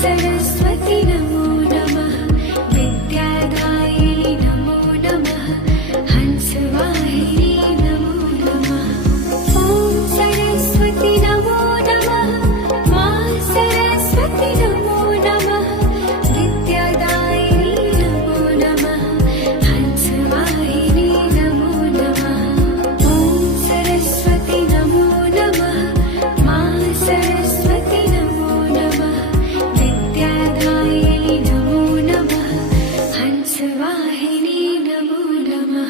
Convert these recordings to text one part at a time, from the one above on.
सरस्वती नमो नमः विद्यादायिनी नमो नमः हंसवाहिनी नमो नमः ॐ सरस्वती नमो नमः मा सरस्वती नमो नमः विद्यादायिनी नमो नमः हंसवाहिनी नमो नमः ॐ सरस्वती नमो नमः मा सरस्वती नमो नमः विद्यादायिनी नमो नमः हंसवाहिनी नमो नमः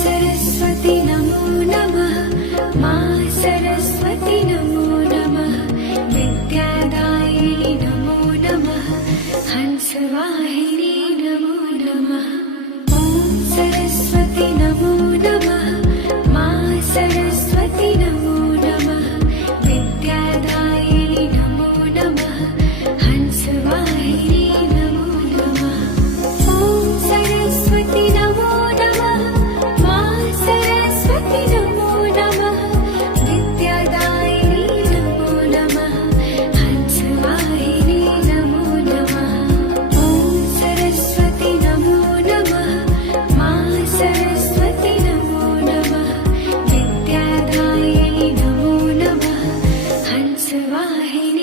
सरस्वती नमो नमः मा सरस्वती नमो नमः विद्यादायिनी नमो नमः हंसवाहिनी नमो नमः ॐ सरस्वती नमो नमः मा सरस्वती नमो नमः विद्यादायिनी नमो नमः हंसवाहिनी नमो नमः ॐ सरस्वती नमो नमः मा सरस्वती नमो नमः विद्यादायिनी नमो नमः हंसवाहिनी नमो नमः ॐ सरस्वती नमो नमः मा सरस्वती नमो नमः विद्यादायिनी नमो नमः हंसवाहिनी